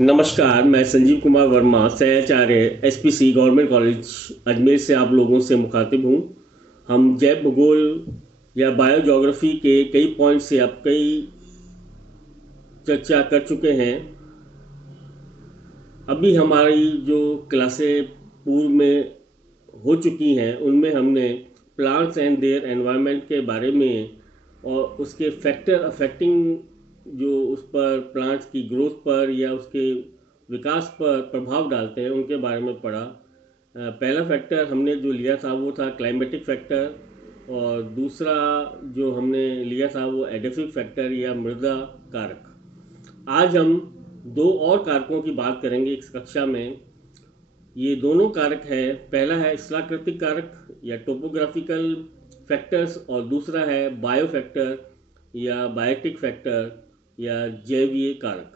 नमस्कार, मैं संजीव कुमार वर्मा, सहआचार्य एसपीसी गवर्नमेंट कॉलेज अजमेर से आप लोगों से मुखातिब हूँ। हम जैव भूगोल या बायोजोग्राफी के कई पॉइंट से अब कई चर्चा कर चुके हैं। अभी हमारी जो क्लासें पूर्व में हो चुकी हैं उनमें हमने प्लांट्स एंड देयर एनवायरनमेंट के बारे में और उसके फैक्टर अफेक्टिंग जो उस पर प्लांट्स की ग्रोथ पर या उसके विकास पर प्रभाव डालते हैं उनके बारे में पढ़ा। पहला फैक्टर हमने जो लिया था वो था क्लाइमेटिक फैक्टर, और दूसरा जो हमने लिया था वो एडेफिक फैक्टर या मृदा कारक। आज हम दो और कारकों की बात करेंगे इस कक्षा में। ये दोनों कारक है, पहला है स्थलाकृतिक कारक या टोपोग्राफिकल फैक्टर्स, और दूसरा है बायो फैक्टर या बायोटिक फैक्टर या जैवीय कारक।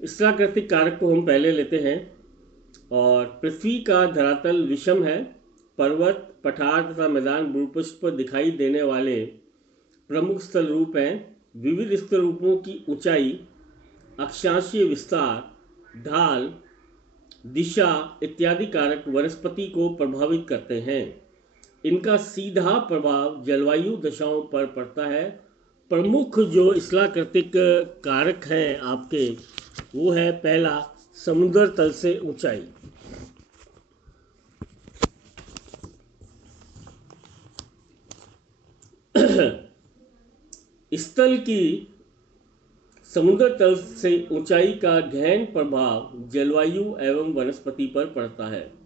स्थलाकृतिक कारक को हम पहले लेते हैं। और पृथ्वी का धरातल विषम है। पर्वत, पठार तथा मैदान भूपृष्ठ पर दिखाई देने वाले प्रमुख स्थल रूप हैं। विविध स्थल रूपों की ऊंचाई, अक्षांशीय विस्तार, ढाल, दिशा इत्यादि कारक वनस्पति को प्रभावित करते हैं। इनका सीधा प्रभाव जलवायु दशाओं पर पड़ता है। प्रमुख जो स्थलाकृतिक कारक हैं आपके, वो है पहला समुद्र तल से ऊंचाई। स्थल की समुद्र तल से ऊंचाई का गहन प्रभाव जलवायु एवं वनस्पति पर पड़ता है।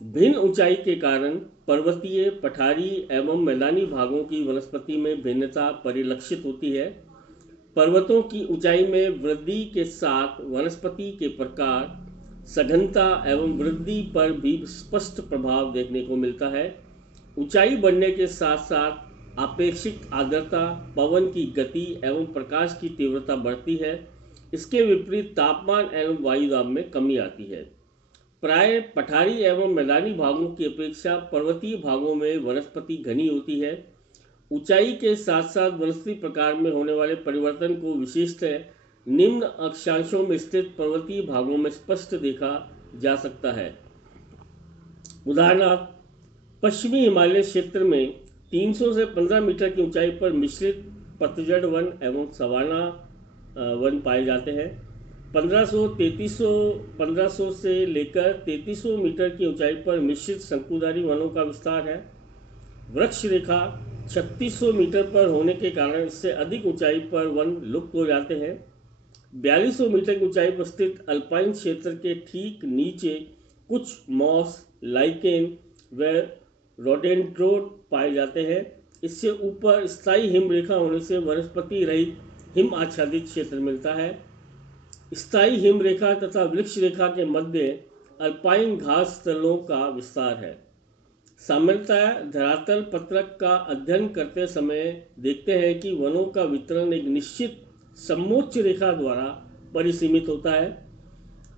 भिन्न ऊंचाई के कारण पर्वतीय, पठारी एवं मैदानी भागों की वनस्पति में भिन्नता परिलक्षित होती है। पर्वतों की ऊंचाई में वृद्धि के साथ वनस्पति के प्रकार, सघनता एवं वृद्धि पर भी स्पष्ट प्रभाव देखने को मिलता है। ऊंचाई बढ़ने के साथ साथ आपेक्षिक आर्द्रता, पवन की गति एवं प्रकाश की तीव्रता बढ़ती है। इसके विपरीत तापमान एवं वायुदाब में कमी आती है। प्राय पठारी एवं मैदानी भागों की अपेक्षा पर्वतीय भागों में वनस्पति घनी होती है। ऊंचाई के साथ साथ वनस्पति प्रकार में होने वाले परिवर्तन को विशेषतः निम्न अक्षांशों में स्थित पर्वतीय भागों में स्पष्ट देखा जा सकता है। उदाहरणार्थ, पश्चिमी हिमालय क्षेत्र में 300 से 15 मीटर की ऊंचाई पर मिश्रित पतझड़ वन एवं सवाना वन पाए जाते हैं। 1500 से लेकर 3300 मीटर की ऊंचाई पर मिश्रित शंकुधारी वनों का विस्तार है। वृक्ष रेखा 3600 मीटर पर होने के कारण इससे अधिक ऊंचाई पर वन लुप्त हो जाते हैं। 4200 मीटर की ऊंचाई पर स्थित अल्पाइन क्षेत्र के ठीक नीचे कुछ मॉस, लाइकेन व रोडेंड्रोन पाए जाते हैं। इससे ऊपर स्थायी हिम रेखा होने से वनस्पति रहित हिम आच्छादित क्षेत्र मिलता है। स्थायी हिम रेखा तथा वृक्ष रेखा के मध्य अल्पाइन घास स्थलों का विस्तार है। सामान्यतः धरातल पत्रक का अध्ययन करते समय देखते हैं कि वनों का वितरण एक निश्चित समोच्च रेखा द्वारा परिसीमित होता है,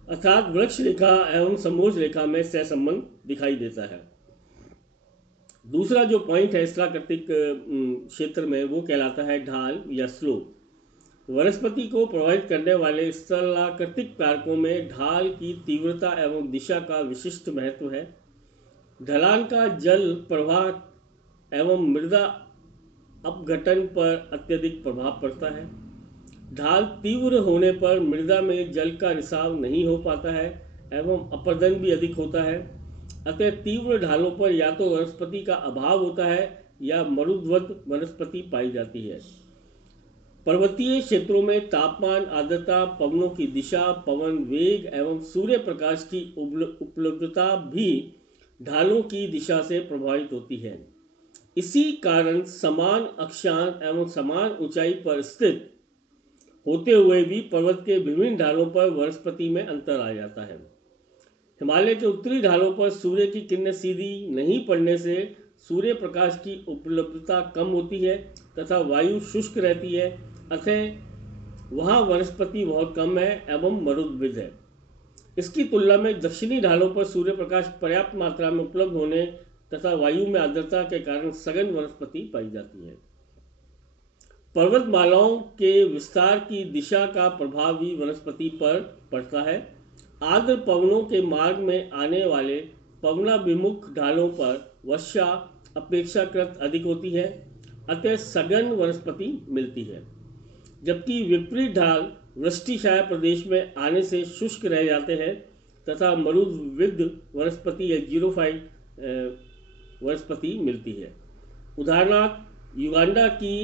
अर्थात वृक्ष रेखा एवं समोच्च रेखा में सहसंबंध दिखाई देता है। दूसरा जो पॉइंट है स्थलाकृतिक क्षेत्र में, वो कहलाता है ढाल या स्लोप। वनस्पति को प्रभावित करने वाले स्थलाकृतिक कारकों में ढाल की तीव्रता एवं दिशा का विशिष्ट महत्व है। ढलान का जल प्रवाह एवं मृदा अपघटन पर अत्यधिक प्रभाव पड़ता है। ढाल तीव्र होने पर मृदा में जल का रिसाव नहीं हो पाता है एवं अपरदन भी अधिक होता है। अतः तीव्र ढालों पर या तो वनस्पति का अभाव होता है या मरुद्वत वनस्पति पाई जाती है। पर्वतीय क्षेत्रों में तापमान, आर्द्रता, पवनों की दिशा, पवन वेग एवं सूर्य प्रकाश की उपलब्धता भी ढालों की दिशा से प्रभावित होती है। इसी कारण समान अक्षांश एवं समान ऊंचाई पर स्थित होते हुए भी पर्वत के विभिन्न ढालों पर वनस्पति में अंतर आ जाता है। हिमालय के उत्तरी ढालों पर सूर्य की किरणें सीधी नहीं पड़ने से सूर्य प्रकाश की उपलब्धता कम होती है तथा वायु शुष्क रहती है। अतः वहाँ वनस्पति बहुत कम है एवं मरुद्भिद है। इसकी तुलना में दक्षिणी ढालों पर सूर्य प्रकाश पर्याप्त मात्रा में उपलब्ध होने तथा वायु में आर्द्रता के कारण सघन वनस्पति पाई जाती है। पर्वतमालाओं के विस्तार की दिशा का प्रभाव भी वनस्पति पर पड़ता है। आर्द्र पवनों के मार्ग में आने वाले पवनाभिमुख ढालों पर वर्षा अपेक्षाकृत अधिक होती है, अतः सघन वनस्पति मिलती है, जबकि विपरीत ढाल वृष्टिछाया प्रदेश में आने से शुष्क रह जाते हैं तथा मरुविद वनस्पति या जीरोफाइट वनस्पति मिलती है। उदाहरणार्थ युगांडा की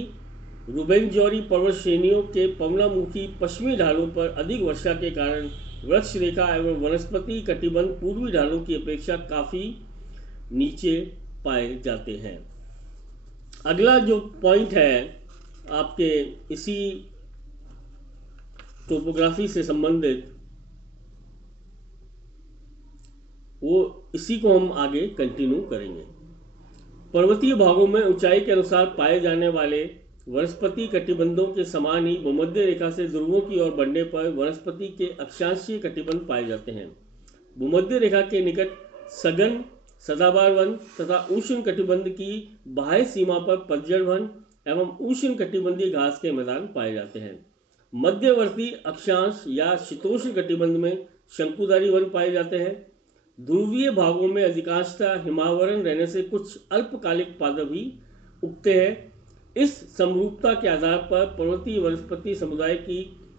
रुबेंजोरी पर्वत श्रेणियों के पवनामुखी पश्चिमी ढालों पर अधिक वर्षा के कारण वृक्ष रेखा एवं वनस्पति कटिबंध पूर्वी ढालों की अपेक्षा काफ़ी नीचे पाए जाते हैं। अगला जो पॉइंट है आपके इसी टोपोग्राफी से संबंधित, वो इसी को हम आगे कंटिन्यू करेंगे। पर्वतीय भागों में ऊंचाई के अनुसार पाए जाने वाले वनस्पति कटिबंधों के समान ही भूमध्य रेखा से ध्रुवों की ओर बढ़ने पर वनस्पति के अक्षांशीय कटिबंध पाए जाते हैं। भूमध्य रेखा के निकट सघन सदाबहार वन तथा उष्ण कटिबंध की बाह्य सीमा पर पतझड़ वन एवं उष्ण कटिबंधीय घास के मैदान पाए जाते हैं। मध्यवर्ती अक्षांश या शीतोष्ण कटिबंध में शंकुधारी वन पाए जाते हैं। ध्रुवीय भागों में अधिकांशतः हिमावरण रहने से कुछ अल्पकालिक पादप भी उगते हैं। इस समरूपता के आधार पर पर्वतीय वनस्पति समुदाय की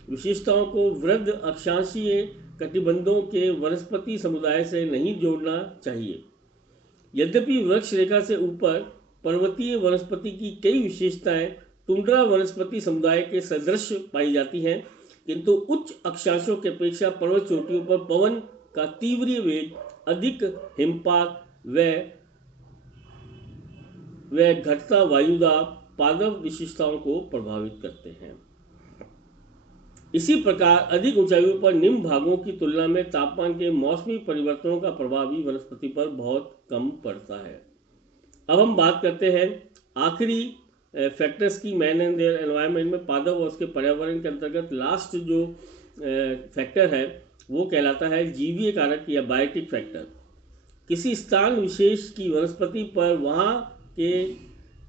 विशेषताओं को वृद्ध अक्षांशीय कटिबंधों के वनस्पति समुदाय से नहीं जोड़ना चाहिए। यद्यपि वृक्ष रेखा से ऊपर पर्वतीय वनस्पति की कई विशेषताएं टुंड्रा वनस्पति समुदाय के सदृश पाई जाती हैं, किंतु उच्च अक्षांशों की अपेक्षा पर्वत चोटियों पर पवन का तीव्र वेग, अधिक हिमपात व घटता वायुदाब पादप विशेषताओं को प्रभावित करते हैं। इसी प्रकार अधिक ऊंचाइयों पर निम्न भागों की तुलना में तापमान के मौसमी परिवर्तनों का प्रभाव भी वनस्पति पर बहुत कम पड़ता है। अब हम बात करते हैं आखिरी फैक्टर्स की मैन एंड देयर एनवायरनमेंट में। पादप और उसके पर्यावरण के अंतर्गत लास्ट जो फैक्टर है वो कहलाता है जीवीय कारक या बायोटिक फैक्टर। किसी स्थान विशेष की वनस्पति पर वहाँ के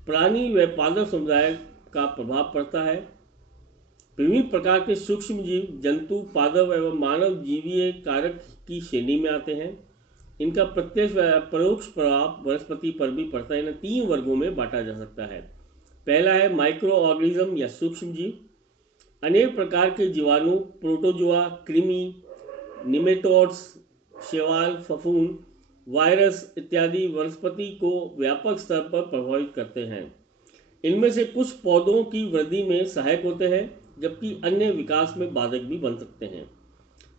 प्राणी व पादप समुदाय का प्रभाव पड़ता है। विभिन्न प्रकार के सूक्ष्म जीव, जंतु, पादप एवं मानव जीवीय कारक की श्रेणी में आते हैं। इनका प्रत्यक्ष व परोक्ष प्रभाव वनस्पति पर भी पड़ता है। इन्हें 3 वर्गों में बांटा जा सकता है। पहला है माइक्रो ऑर्गेनिज्म या सूक्ष्म जीव। अनेक प्रकार के जीवाणु, प्रोटोजोआ, कृमि, निमेटोड्स, शैवाल, फफूंद, वायरस इत्यादि वनस्पति को व्यापक स्तर पर प्रभावित करते हैं। इनमें से कुछ पौधों की वृद्धि में सहायक होते हैं, जबकि अन्य विकास में बाधक भी बन सकते हैं।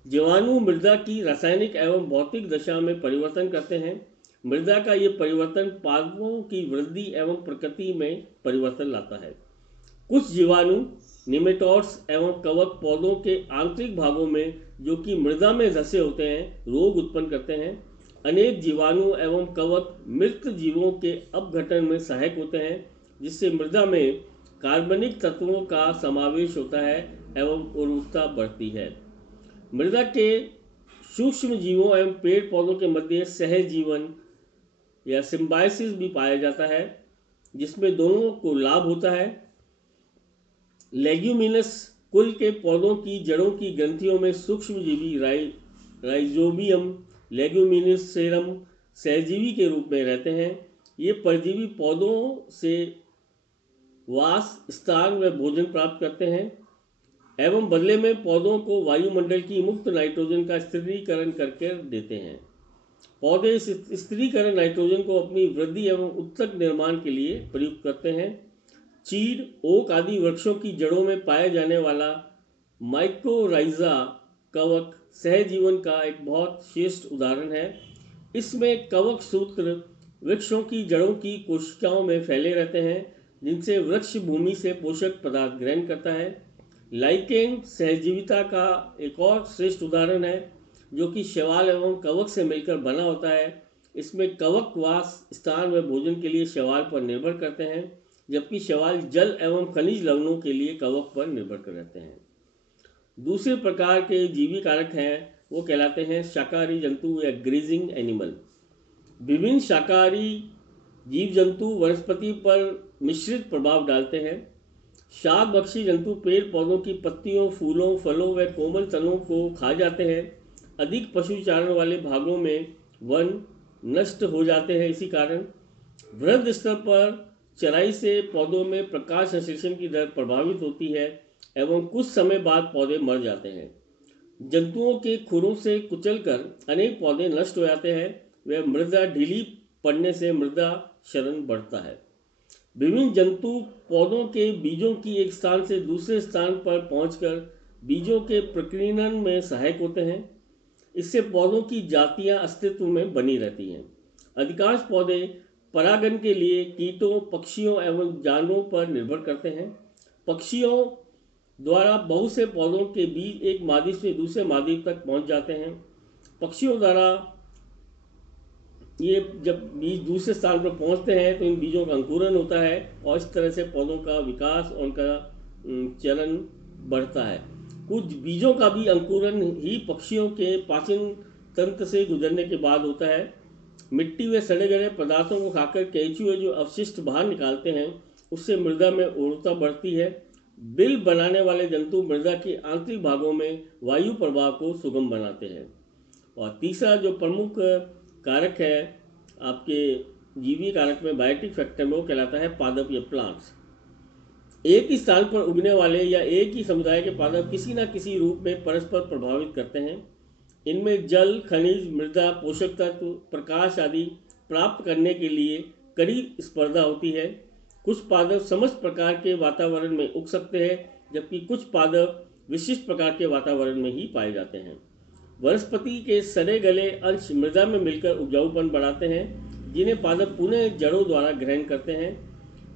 जीवाणु मृदा की रासायनिक एवं भौतिक दशा में परिवर्तन करते हैं। मृदा का ये परिवर्तन पादपों की वृद्धि एवं प्रकृति में परिवर्तन लाता है। कुछ जीवाणु, निमेटोड्स एवं कवक पौधों के आंतरिक भागों में जो कि मृदा में धसे होते हैं रोग उत्पन्न करते हैं। अनेक जीवाणु एवं कवक मृत जीवों के अपघटन में सहायक होते हैं, जिससे मृदा में कार्बनिक तत्वों का समावेश होता है एवं उर्वरता बढ़ती है। मृदा के सूक्ष्म जीवों एवं पेड़ पौधों के मध्य सहजीवन या सिम्बायोसिस भी पाया जाता है, जिसमें दोनों को लाभ होता है। लेग्यूमिनस कुल के पौधों की जड़ों की ग्रंथियों में सूक्ष्मजीवी राइजोबियम लेग्यूमिनिसेरम सहजीवी के रूप में रहते हैं। ये परजीवी पौधों से वास, स्थान व भोजन प्राप्त करते हैं एवं बदले में पौधों को वायुमंडल की मुक्त नाइट्रोजन का स्थिरीकरण करके देते हैं। पौधे इस स्थिरीकरण नाइट्रोजन को अपनी वृद्धि एवं उत्तक निर्माण के लिए प्रयुक्त करते हैं। चीड़, ओक आदि वृक्षों की जड़ों में पाया जाने वाला माइक्रोराइजा कवक सहजीवन का एक बहुत श्रेष्ठ उदाहरण है। इसमें कवक सूत्र वृक्षों की जड़ों की कोशिकाओं में फैले रहते हैं, जिनसे वृक्ष भूमि से पोषक पदार्थ ग्रहण करता है। लाइकेन सहजीविता का एक और श्रेष्ठ उदाहरण है, जो कि शैवाल एवं कवक से मिलकर बना होता है। इसमें कवक वास, स्थान व भोजन के लिए शैवाल पर निर्भर करते हैं, जबकि शैवाल जल एवं खनिज लवणों के लिए कवक पर निर्भर कर रहते हैं। दूसरे प्रकार के जीवी कारक हैं वो कहलाते हैं शाकाहारी जंतु या ग्रेजिंग एनिमल। विभिन्न शाकाहारी जीव जंतु वनस्पति पर मिश्रित प्रभाव डालते हैं। शाकभक्षी जंतु पेड़ पौधों की पत्तियों, फूलों, फलों व कोमल तनों को खा जाते हैं। अधिक पशु चारण वाले भागों में वन नष्ट हो जाते हैं। इसी कारण वृहद स्तर पर चराई से पौधों में प्रकाश संश्लेषण की दर प्रभावित होती है एवं कुछ समय बाद पौधे मर जाते हैं। जंतुओं के खुरों से कुचलकर अनेक पौधे नष्ट हो जाते हैं। वह मृदा ढीली पड़ने से मृदा क्षरण बढ़ता है। विभिन्न जंतु पौधों के बीजों की एक स्थान से दूसरे स्थान पर पहुंचकर बीजों के प्रकीर्णन में सहायक होते हैं। इससे पौधों की जातियां अस्तित्व में बनी रहती हैं। अधिकांश पौधे परागण के लिए कीटों, पक्षियों एवं जानवरों पर निर्भर करते हैं। पक्षियों द्वारा बहुत से पौधों के बीज एक मादी से दूसरे मादी तक पहुंच जाते हैं। पक्षियों द्वारा ये जब बीज दूसरे स्थान पर पहुंचते हैं तो इन बीजों का अंकुरन होता है और इस तरह से पौधों का विकास और उनका चलन बढ़ता है। कुछ बीजों का भी अंकुरन ही पक्षियों के पाचन तंत्र से गुजरने के बाद होता है। मिट्टी व सड़े गले पदार्थों को खाकर केंचुए जो अवशिष्ट बाहर निकालते हैं उससे मृदा में उर्वरता बढ़ती है। बिल बनाने वाले जंतु मृदा के आंतरिक भागों में वायु प्रवाह को सुगम बनाते हैं। और तीसरा जो प्रमुख कारक है आपके जीवीय कारक में, बायोटिक फैक्टर में, वो कहलाता है पादप या प्लांट्स। एक ही स्थान पर उगने वाले या एक ही समुदाय के पादप किसी न किसी रूप में परस्पर प्रभावित करते हैं। इनमें जल, खनिज, मृदा, पोषक तत्व, प्रकाश आदि प्राप्त करने के लिए कड़ी स्पर्धा होती है। कुछ पादप समस्त प्रकार के वातावरण में उग सकते हैं, जबकि कुछ पादप विशिष्ट प्रकार के वातावरण में ही पाए जाते हैं। वनस्पति के सड़े गले अंश मृदा में मिलकर उपजाऊपन बढ़ाते हैं, जिन्हें पादप पुनः जड़ों द्वारा ग्रहण करते हैं।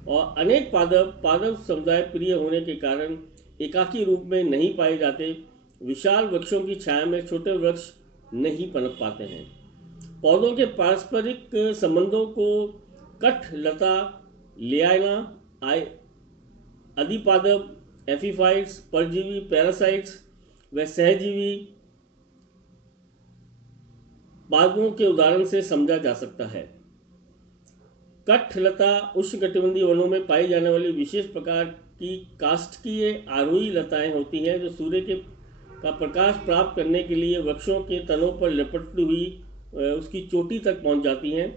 और अनेक पादप समुदाय प्रिय होने के कारण एकाकी रूप में नहीं पाए जाते। विशाल वृक्षों की छाया में छोटे वृक्ष नहीं पनप पाते हैं। पौधों के पारस्परिक संबंधों को कठ, लता, लियाना, अधिपादप, एफिफाइट्स, परजीवी, पैरासाइट्स व सहजीवी पादपों के उदाहरण से समझा जा सकता है। कठ लता उष्णकटिबंधीय वनों में पाई जाने वाली विशेष प्रकार की काष्ठकीय आरोही लताएं होती हैं, जो सूर्य का प्रकाश प्राप्त करने के लिए वृक्षों के तनों पर लिपटती हुई उसकी चोटी तक पहुंच जाती हैं।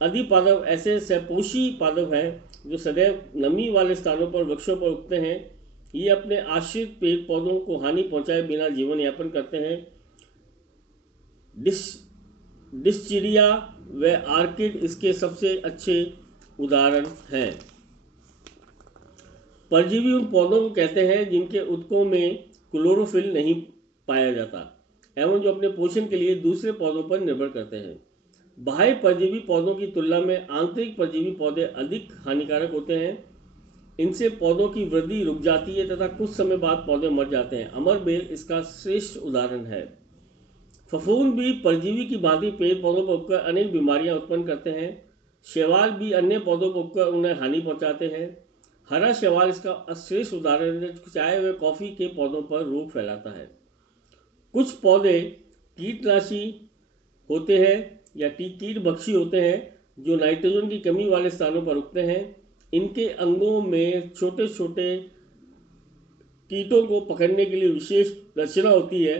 अधिपादप ऐसे सपोषी पादप हैं जो सदैव नमी वाले स्थानों पर वृक्षों पर उगते हैं। ये अपने आश्रित पेड़ पौधों को हानि पहुंचाए बिना जीवन यापन करते हैं। डिस्चिरिया व आर्किड इसके सबसे अच्छे उदाहरण हैं। परजीवी उन पौधों को कहते हैं जिनके ऊतकों में क्लोरोफिल नहीं पाया जाता एवं जो अपने पोषण के लिए दूसरे पौधों पर निर्भर करते हैं। बाह्य परजीवी पौधों की तुलना में आंतरिक परजीवी पौधे अधिक हानिकारक होते हैं। इनसे पौधों की वृद्धि रुक जाती है तथा कुछ समय बाद पौधे मर जाते हैं। अमरबेल इसका श्रेष्ठ उदाहरण है। फफूंद भी परजीवी की भांति पेड़ पौधों पर उगकर अनेक बीमारियां उत्पन्न करते हैं। शैवाल भी अन्य पौधों पर उगकर उन्हें हानि पहुंचाते हैं। हरा शैवाल इसका श्रेष्ठ उदाहरण है, चाय व कॉफ़ी के पौधों पर रोग फैलाता है। कुछ पौधे कीटनाशी होते हैं या कीटभक्षी होते हैं जो नाइट्रोजन की कमी वाले स्थानों पर उगते हैं। इनके अंगों में छोटे छोटे कीटों को पकड़ने के लिए विशेष रचना होती है।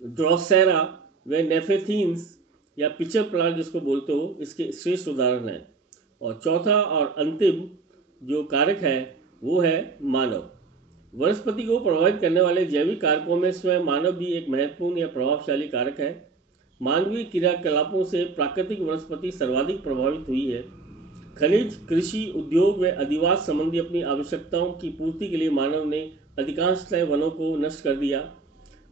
ड्रोसेरा व नेफेथीन्स या पिचर प्लांट जिसको बोलते हो, इसके श्रेष्ठ उदाहरण है। और चौथा और अंतिम जो कारक है वो है मानव। वनस्पति को प्रभावित करने वाले जैविक कारकों में स्वयं मानव भी एक महत्वपूर्ण या प्रभावशाली कारक है। मानवीय क्रियाकलापों से प्राकृतिक वनस्पति सर्वाधिक प्रभावित हुई है। खनिज, कृषि, उद्योग व अधिवास संबंधी अपनी आवश्यकताओं की पूर्ति के लिए मानव ने अधिकांशतः वनों को नष्ट कर दिया।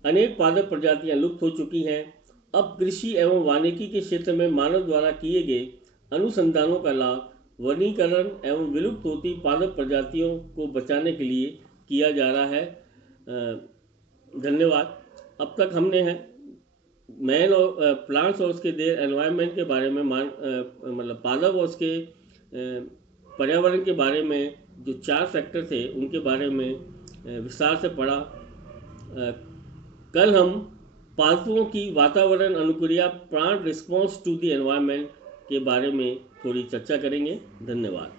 अनेक पादप प्रजातियां लुप्त हो चुकी हैं। अब कृषि एवं वानिकी के क्षेत्र में मानव द्वारा किए गए अनुसंधानों का लाभ वनीकरण एवं विलुप्त होती पादप प्रजातियों को बचाने के लिए किया जा रहा है। धन्यवाद। अब तक हमने मैन और प्लांट्स और उसके देयर एनवायरनमेंट के बारे में मतलब पादप और उसके पर्यावरण के बारे में जो 4 फैक्टर थे उनके बारे में विस्तार से पढ़ा। कल हम पादपों की वातावरण अनुक्रिया, plant response to the environment के बारे में थोड़ी चर्चा करेंगे। धन्यवाद।